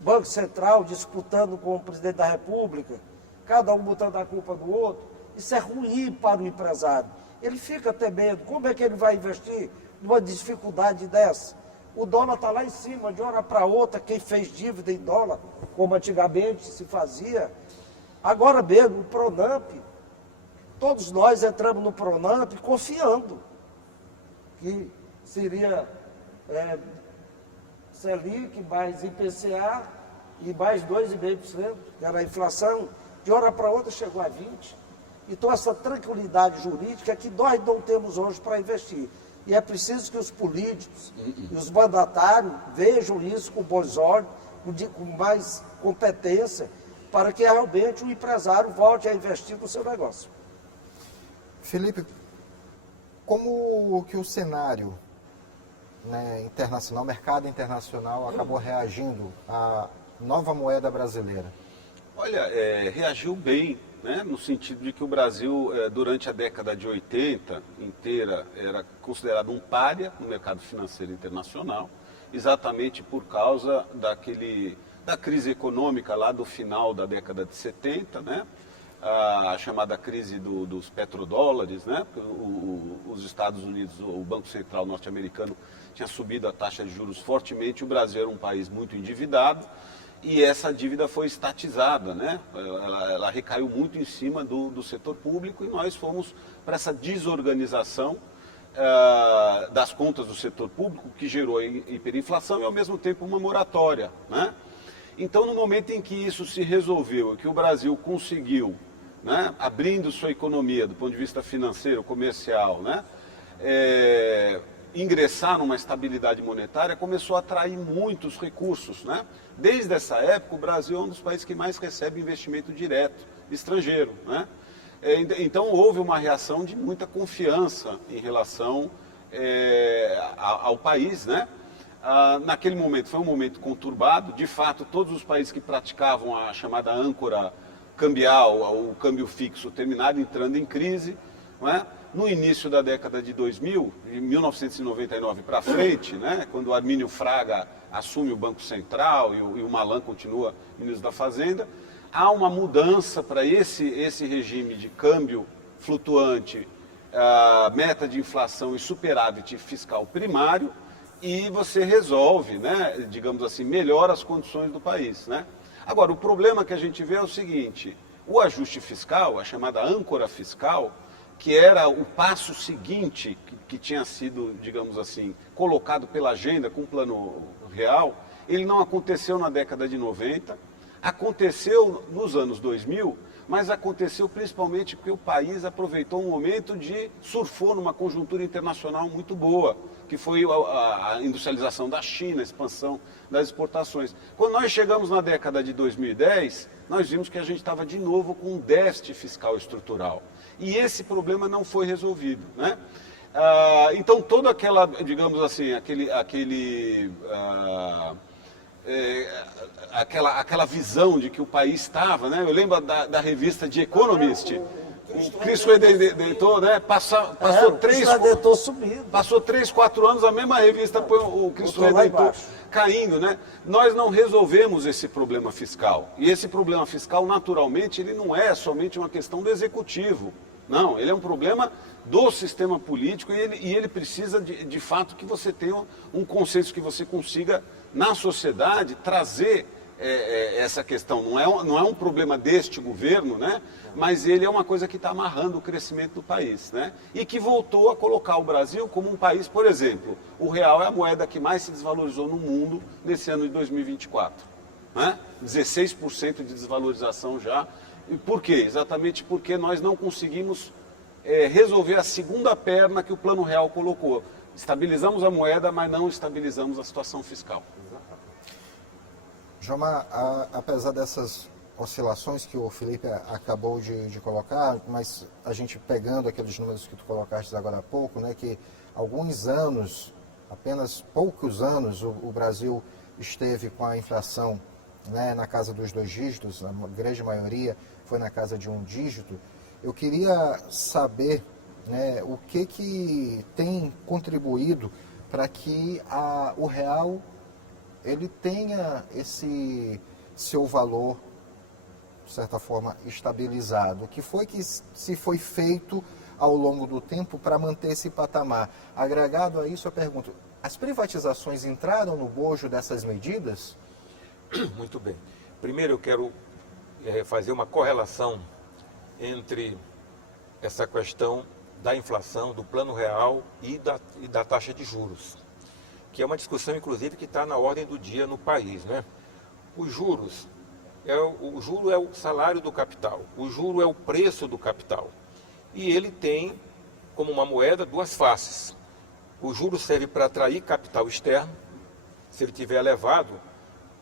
Banco Central disputando com o presidente da República, cada um botando a culpa do outro. Isso é ruim para o empresário. Ele fica temendo, como é que ele vai investir numa dificuldade dessa? O dólar está lá em cima, de uma hora para outra, quem fez dívida em dólar, como antigamente se fazia. Agora mesmo, o Pronamp, todos nós entramos no Pronamp confiando que seria Selic mais IPCA e mais 2,5%, que era a inflação, de hora para outra chegou a 20%. Então essa tranquilidade jurídica que nós não temos hoje para investir. E é preciso que os políticos e os mandatários vejam isso com bons olhos, com mais competência, para que realmente o empresário volte a investir no seu negócio. Felipe, como que o cenário né, internacional, o mercado internacional acabou reagindo à nova moeda brasileira? Olha, reagiu bem, né, no sentido de que o Brasil, durante a década de 80 inteira, era considerado um pária no mercado financeiro internacional, exatamente por causa da crise econômica lá do final da década de 70, né, a chamada crise dos petrodólares, né, os Estados Unidos, o Banco Central norte-americano tinha subido a taxa de juros fortemente, o Brasil era um país muito endividado, e essa dívida foi estatizada, né? Ela recaiu muito em cima do setor público e nós fomos para essa desorganização das contas do setor público, que gerou hiperinflação e ao mesmo tempo uma moratória, né? Então, no momento em que isso se resolveu e que o Brasil conseguiu, né, abrindo sua economia do ponto de vista financeiro, comercial, né, ingressar numa estabilidade monetária, começou a atrair muitos recursos, né? Desde essa época, o Brasil é um dos países que mais recebe investimento direto estrangeiro, né? Então, houve uma reação de muita confiança em relação ao país, né? Naquele momento, foi um momento conturbado. De fato, todos os países que praticavam a chamada âncora cambial, o câmbio fixo, terminaram entrando em crise, não é? No início da década de 2000, de 1999 para frente, né, quando o Armínio Fraga assume o Banco Central e o Malan continua ministro da Fazenda, há uma mudança para esse regime de câmbio flutuante, meta de inflação e superávit fiscal primário, e você resolve, né, digamos assim, melhora as condições do país, né? Agora, o problema que a gente vê é o seguinte: o ajuste fiscal, a chamada âncora fiscal, que era o passo seguinte que tinha sido, digamos assim, colocado pela agenda com o Plano Real, ele não aconteceu na década de 90, aconteceu nos anos 2000, mas aconteceu principalmente porque o país aproveitou um momento surfou numa conjuntura internacional muito boa, que foi a industrialização da China, a expansão das exportações. Quando nós chegamos na década de 2010, nós vimos que a gente estava de novo com um déficit fiscal estrutural. E esse problema não foi resolvido, né? Então, toda aquela, digamos assim, aquela visão de que o país estava, né? Eu lembro da revista The Economist, o Chris Redentor, né? Passou 3, 4 anos, a mesma revista põe o Chris Redentor caindo, né? Nós não resolvemos esse problema fiscal. E esse problema fiscal, naturalmente, ele não é somente uma questão do executivo. Não, ele é um problema do sistema político e ele precisa, de fato, que você tenha um consenso, que você consiga, na sociedade, trazer essa questão. Não é um problema deste governo, né? Mas ele é uma coisa que está amarrando o crescimento do país, né? E que voltou a colocar o Brasil como um país, por exemplo, o real é a moeda que mais se desvalorizou no mundo nesse ano de 2024. Né? 16% de desvalorização já. E por quê? Exatamente porque nós não conseguimos resolver a segunda perna que o Plano Real colocou. Estabilizamos a moeda, mas não estabilizamos a situação fiscal. Jomar, apesar dessas oscilações que o Felipe acabou de colocar, mas a gente pegando aqueles números que tu colocaste agora há pouco, né, que alguns anos, apenas poucos anos, o Brasil esteve com a inflação, né, na casa dos 2 dígitos, a grande maioria foi na casa de 1 dígito. Eu queria saber, né, o que tem contribuído para que o real ele tenha esse seu valor, de certa forma, estabilizado. O que se foi feito ao longo do tempo para manter esse patamar? Agregado a isso, eu pergunto, as privatizações entraram no bojo dessas medidas? Muito bem. Primeiro eu quero fazer uma correlação entre essa questão da inflação, do Plano Real e da taxa de juros, que é uma discussão, inclusive, que está na ordem do dia no país, né? Os juros, o juro é o salário do capital, o juro é o preço do capital. E ele tem, como uma moeda, 2 faces. O juro serve para atrair capital externo. Se ele tiver elevado,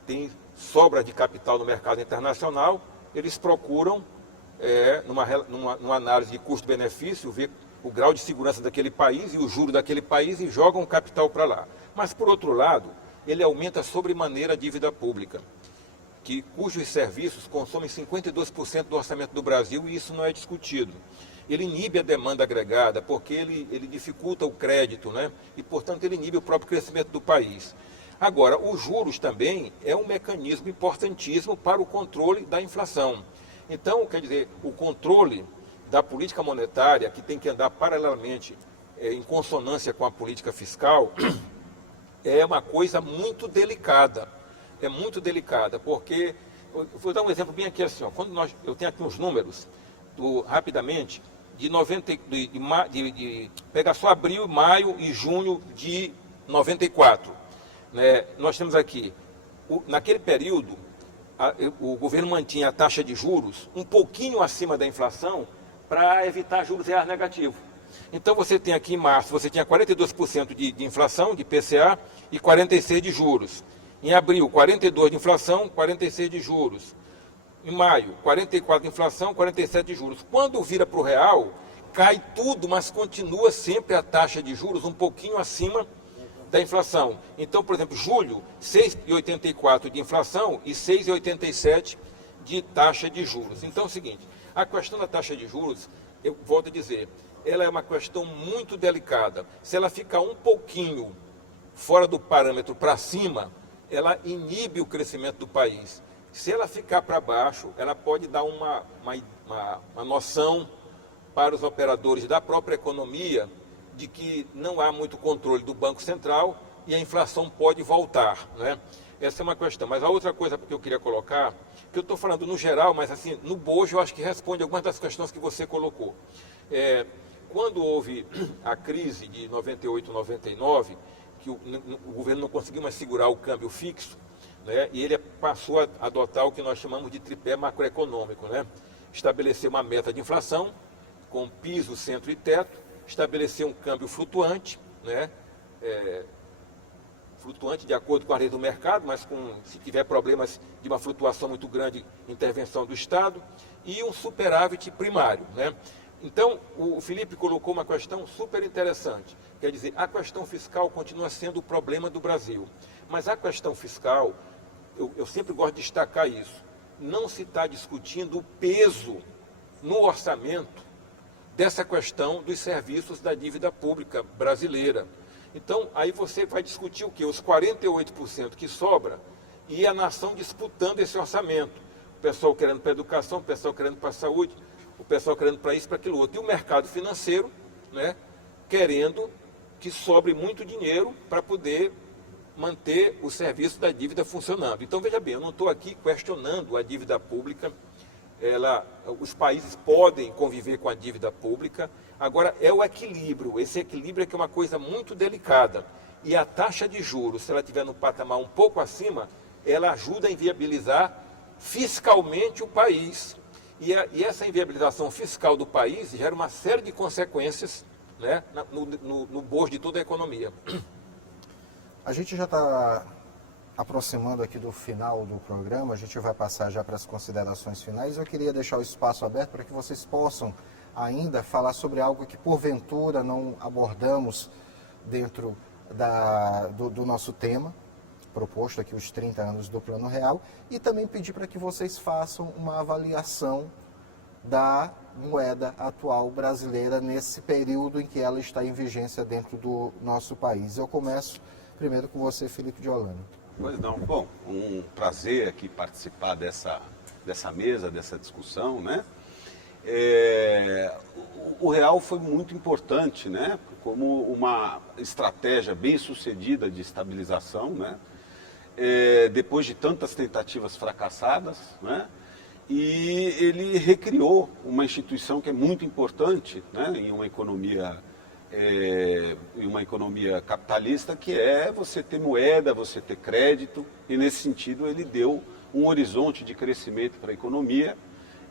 tem sobra de capital no mercado internacional, eles procuram, numa análise de custo-benefício, ver o grau de segurança daquele país e o juro daquele país e jogam o capital para lá. Mas, por outro lado, ele aumenta sobremaneira a dívida pública, cujos serviços consomem 52% do orçamento do Brasil, e isso não é discutido. Ele inibe a demanda agregada, porque ele dificulta o crédito, né? E, portanto, ele inibe o próprio crescimento do país. Agora, os juros também é um mecanismo importantíssimo para o controle da inflação. Então, quer dizer, o controle da política monetária, que tem que andar paralelamente em consonância com a política fiscal, é uma coisa muito delicada. É muito delicada, porque, vou dar um exemplo bem aqui assim, ó, eu tenho aqui uns números, rapidamente, pegar só abril, maio e junho de 94. Né? Nós temos aqui, naquele período, o governo mantinha a taxa de juros um pouquinho acima da inflação para evitar juros reais negativos. Então você tem aqui em março, você tinha 42% de inflação, de PCA, e 46% de juros. Em abril, 42% de inflação, 46% de juros. Em maio, 44% de inflação, 47% de juros. Quando vira para o real, cai tudo, mas continua sempre a taxa de juros um pouquinho acima da inflação. Então, por exemplo, julho, 6,84% de inflação e 6,87% de taxa de juros. Então é o seguinte, a questão da taxa de juros, eu volto a dizer, ela é uma questão muito delicada. Se ela ficar um pouquinho fora do parâmetro para cima, ela inibe o crescimento do país. Se ela ficar para baixo, ela pode dar uma noção para os operadores da própria economia de que não há muito controle do Banco Central e a inflação pode voltar, né? Essa é uma questão. Mas a outra coisa que eu queria colocar, que eu estou falando no geral, mas assim, no bojo eu acho que responde algumas das questões que você colocou. Quando houve a crise de 98, 99, que o governo não conseguiu mais segurar o câmbio fixo, né, e ele passou a adotar o que nós chamamos de tripé macroeconômico, né? Estabelecer uma meta de inflação com piso, centro e teto, estabelecer um câmbio flutuante, né? Flutuante de acordo com a lei do mercado, mas se tiver problemas de uma flutuação muito grande, intervenção do Estado, e um superávit primário, né? Então, o Felipe colocou uma questão super interessante, quer dizer, a questão fiscal continua sendo o problema do Brasil, mas a questão fiscal, eu sempre gosto de destacar isso, não se está discutindo o peso no orçamento dessa questão dos serviços da dívida pública brasileira. Então, aí você vai discutir o quê? Os 48% que sobra e a nação disputando esse orçamento. O pessoal querendo para a educação, o pessoal querendo para a saúde, o pessoal querendo para isso, para aquilo outro. E o mercado financeiro, né, querendo que sobre muito dinheiro para poder manter o serviço da dívida funcionando. Então, veja bem, eu não estou aqui questionando a dívida pública. Os países podem conviver com a dívida pública. Agora, é o equilíbrio. Esse equilíbrio é que é uma coisa muito delicada. E a taxa de juros, se ela estiver no patamar um pouco acima, ela ajuda a inviabilizar fiscalmente o país. E essa inviabilização fiscal do país gera uma série de consequências, né, no bojo de toda a economia. A gente já está aproximando aqui do final do programa, a gente vai passar já para as considerações finais. Eu queria deixar o espaço aberto para que vocês possam ainda falar sobre algo que porventura não abordamos dentro do nosso tema proposto aqui, os 30 anos do Plano Real, e também pedir para que vocês façam uma avaliação da moeda atual brasileira nesse período em que ela está em vigência dentro do nosso país. Eu começo primeiro com você, Felipe de Holanda. Pois não. Bom, um prazer aqui participar dessa mesa, dessa discussão, né? O real foi muito importante, né? Como uma estratégia bem sucedida de estabilização, né? Depois de tantas tentativas fracassadas, né? E ele recriou uma instituição que é muito importante, né? Em uma economia capitalista, que é você ter moeda, você ter crédito, e nesse sentido ele deu um horizonte de crescimento para a economia.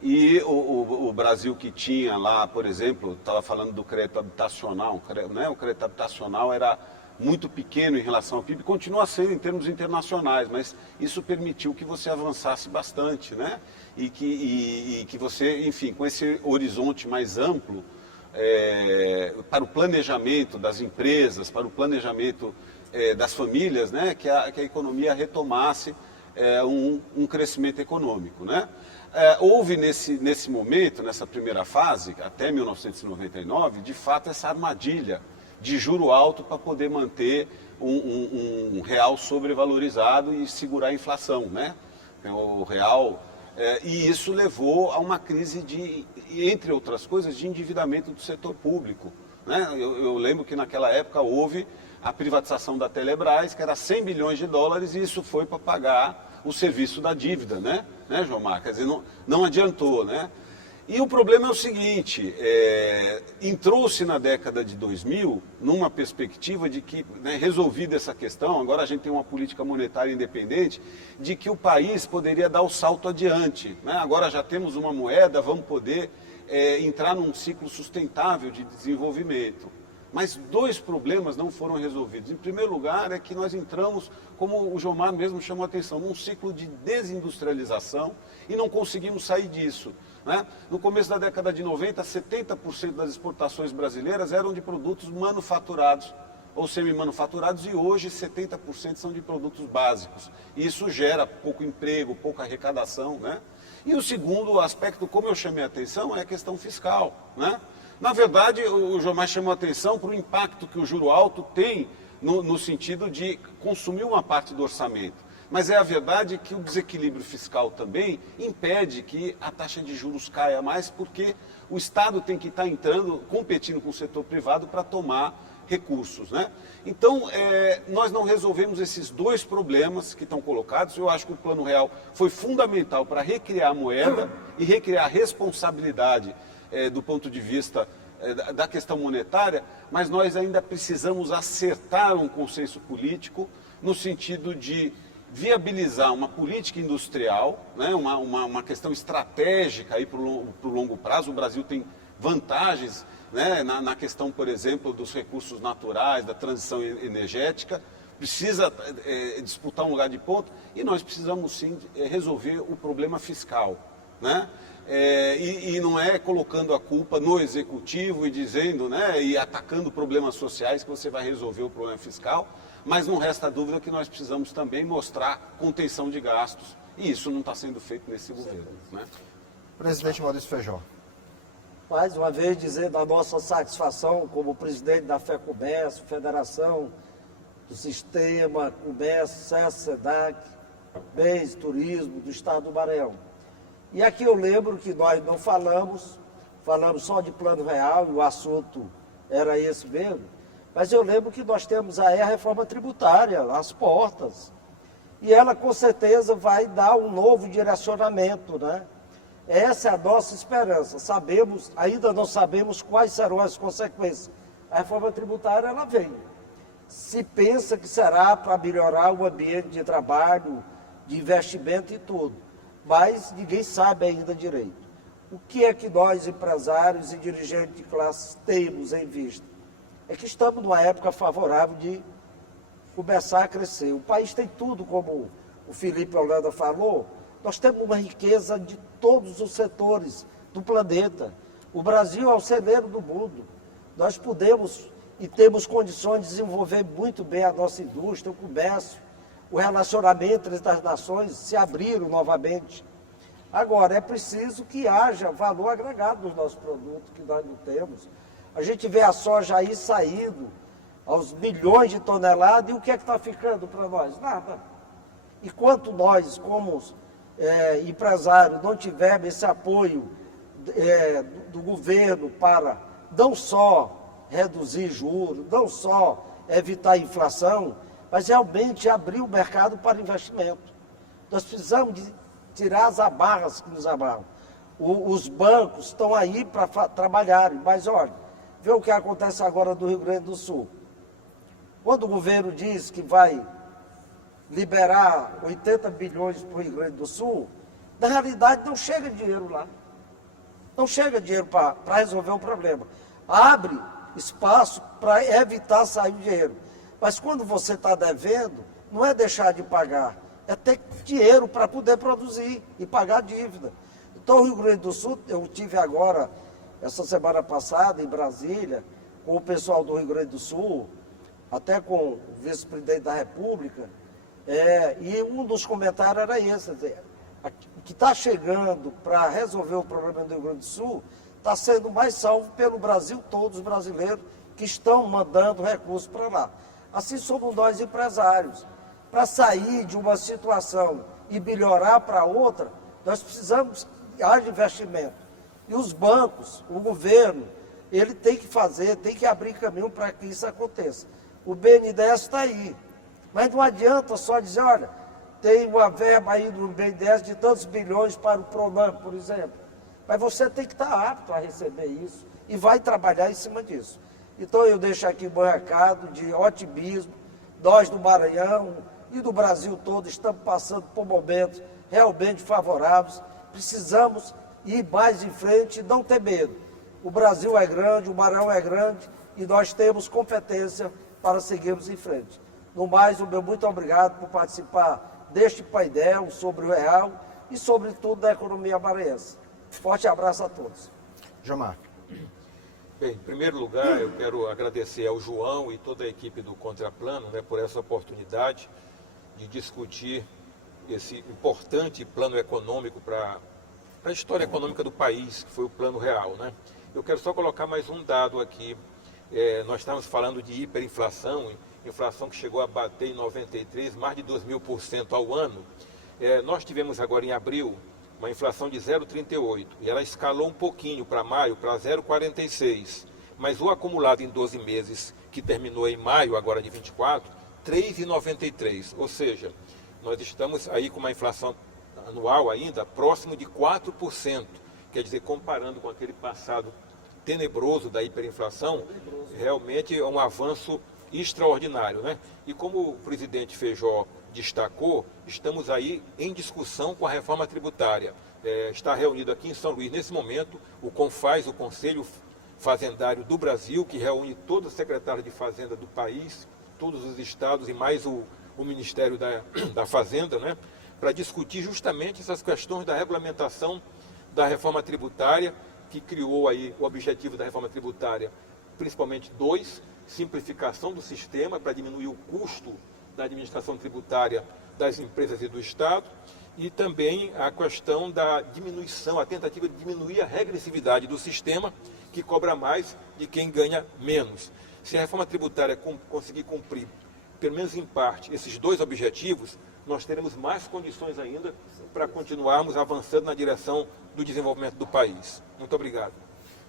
E o Brasil, que tinha lá, por exemplo, estava falando do crédito habitacional, né? O crédito habitacional era muito pequeno em relação ao PIB, continua sendo em termos internacionais, mas isso permitiu que você avançasse bastante, né? E que você, enfim, com esse horizonte mais amplo, para o planejamento das empresas, para o planejamento das famílias, né, que a economia retomasse um crescimento econômico, né? Houve nesse momento, nessa primeira fase, até 1999, de fato essa armadilha de juro alto para poder manter um real sobrevalorizado e segurar a inflação, né? O real, e isso levou a uma crise entre outras coisas, de endividamento do setor público, né? Eu lembro que naquela época houve a privatização da Telebrás, que era 100 bilhões de dólares, e isso foi para pagar o serviço da dívida, né, João Marcos? Quer dizer, não adiantou, né? E o problema é o seguinte, entrou-se na década de 2000 numa perspectiva de que, né, resolvida essa questão, agora a gente tem uma política monetária independente, de que o país poderia dar o salto adiante, né? Agora já temos uma moeda, vamos poder entrar num ciclo sustentável de desenvolvimento. Mas dois problemas não foram resolvidos. Em primeiro lugar, é que nós entramos, como o Jomar mesmo chamou a atenção, num ciclo de desindustrialização e não conseguimos sair disso, né? No começo da década de 90, 70% das exportações brasileiras eram de produtos manufaturados ou semi-manufaturados, e hoje 70% são de produtos básicos. Isso gera pouco emprego, pouca arrecadação, né? E o segundo aspecto, como eu chamei a atenção, é a questão fiscal, né? Na verdade, o Jomar chamou a atenção para o impacto que o juro alto tem no sentido de consumir uma parte do orçamento. Mas é a verdade que o desequilíbrio fiscal também impede que a taxa de juros caia mais, porque o Estado tem que estar entrando, competindo com o setor privado para tomar recursos, né? Então, nós não resolvemos esses dois problemas que estão colocados. Eu acho que o Plano Real foi fundamental para recriar a moeda e recriar a responsabilidade do ponto de vista da questão monetária, mas nós ainda precisamos acertar um consenso político no sentido de viabilizar uma política industrial, né, uma questão estratégica para o longo prazo. O Brasil tem vantagens, né, na questão, por exemplo, dos recursos naturais, da transição energética, precisa disputar um lugar de ponta, e nós precisamos sim resolver o problema fiscal, né? E não é colocando a culpa no executivo e dizendo, né, e atacando problemas sociais que você vai resolver o problema fiscal, mas não resta dúvida que nós precisamos também mostrar contenção de gastos, e isso não está sendo feito nesse governo, né? Presidente Maurício Feijó. Mais uma vez dizer da nossa satisfação como presidente da FEComércio, Federação do Sistema Comércio, SEDAC, Bens, Turismo do Estado do Maranhão. E aqui eu lembro que nós não falamos só de Plano Real, e o assunto era esse mesmo, mas eu lembro que nós temos aí a reforma tributária, às portas, e ela com certeza vai dar um novo direcionamento, né? Essa é a nossa esperança. Ainda não sabemos quais serão as consequências. A reforma tributária, ela vem. Se pensa que será para melhorar o ambiente de trabalho, de investimento e tudo, mas ninguém sabe ainda direito. O que é que nós, empresários e dirigentes de classe, temos em vista? É que estamos numa época favorável de começar a crescer. O país tem tudo, como o Felipe Holanda falou, nós temos uma riqueza de todos os setores do planeta. O Brasil é o celeiro do mundo. Nós podemos e temos condições de desenvolver muito bem a nossa indústria, o comércio, o relacionamento entre as nações se abriram novamente. Agora, é preciso que haja valor agregado nos nossos produtos, que nós não temos. A gente vê a soja aí saindo aos milhões de toneladas, e o que é que está ficando para nós? Nada. E quanto nós, como empresários, não tivermos esse apoio do governo para não só reduzir juros, não só evitar a inflação, mas realmente abrir o mercado para investimento. Nós precisamos de tirar as amarras que nos amarram. Os bancos estão aí para trabalharem, mas olha, vê o que acontece agora no Rio Grande do Sul. Quando o governo diz que vai liberar 80 bilhões para o Rio Grande do Sul, na realidade não chega dinheiro lá. Não chega dinheiro para resolver o problema. Abre espaço para evitar sair o dinheiro. Mas quando você está devendo, não é deixar de pagar, é ter dinheiro para poder produzir e pagar a dívida. Então, o Rio Grande do Sul, eu tive agora, essa semana passada, em Brasília, com o pessoal do Rio Grande do Sul, até com o vice-presidente da República, e um dos comentários era esse, o que está chegando para resolver o problema do Rio Grande do Sul está sendo mais salvo pelo Brasil todo, os brasileiros que estão mandando recursos para lá. Assim somos nós empresários. Para sair de uma situação e melhorar para outra, nós precisamos de investimento. E os bancos, o governo, ele tem que fazer, tem que abrir caminho para que isso aconteça. O BNDES está aí. Mas não adianta só dizer, olha, tem uma verba aí do BNDES de tantos bilhões para o PRONAM, por exemplo. Mas você tem que estar apto a receber isso e vai trabalhar em cima disso. Então eu deixo aqui o meu recado de otimismo. Nós do Maranhão e do Brasil todo estamos passando por momentos realmente favoráveis. Precisamos ir mais em frente e não ter medo. O Brasil é grande, o Maranhão é grande e nós temos competência para seguirmos em frente. No mais, o meu muito obrigado por participar deste painel sobre o real e, sobretudo, da economia maranhense. Forte abraço a todos. Jomar. Bem, em primeiro lugar, eu quero agradecer ao João e toda a equipe do Contraplano, né, por essa oportunidade de discutir esse importante plano econômico para a história econômica do país, que foi o Plano Real, né? Eu quero só colocar mais um dado aqui. Nós estamos falando de hiperinflação, inflação que chegou a bater em 93, mais de 2.000% ao ano. Nós tivemos agora em abril uma inflação de 0,38 e ela escalou um pouquinho para maio, para 0,46. Mas o acumulado em 12 meses, que terminou em maio agora de 24, 3,93. Ou seja, nós estamos aí com uma inflação anual ainda próximo de 4%. Quer dizer, comparando com aquele passado tenebroso da hiperinflação, realmente é um avanço extraordinário, né? E como o presidente Feijó destacou, estamos aí em discussão com a reforma tributária. Está reunido aqui em São Luís, nesse momento, o CONFAZ, o Conselho Fazendário do Brasil, que reúne todos os secretários de Fazenda do país, todos os estados e mais o Ministério da Fazenda, né? Para discutir justamente essas questões da regulamentação da reforma tributária, que criou aí o objetivo da reforma tributária, principalmente dois: simplificação do sistema para diminuir o custo da administração tributária das empresas e do Estado, e também a questão da diminuição, a tentativa de diminuir a regressividade do sistema, que cobra mais de quem ganha menos. Se a reforma tributária conseguir cumprir, pelo menos em parte, esses dois objetivos, nós teremos mais condições ainda para continuarmos avançando na direção do desenvolvimento do país. Muito obrigado.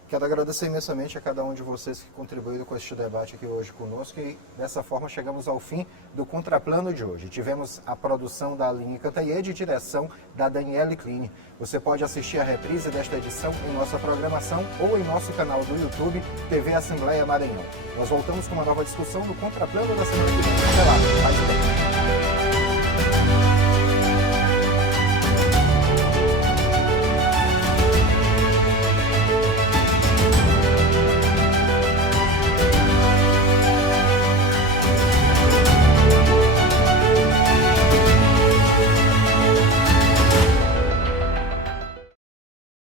Quero agradecer imensamente a cada um de vocês que contribuíram com este debate aqui hoje conosco e dessa forma chegamos ao fim do Contraplano de hoje. Tivemos a produção da Aline Cantanhede e direção da Daniele Kline. Você pode assistir a reprise desta edição em nossa programação ou em nosso canal do YouTube, TV Assembleia Maranhão. Nós voltamos com uma nova discussão do Contraplano da semana que vem. Até lá.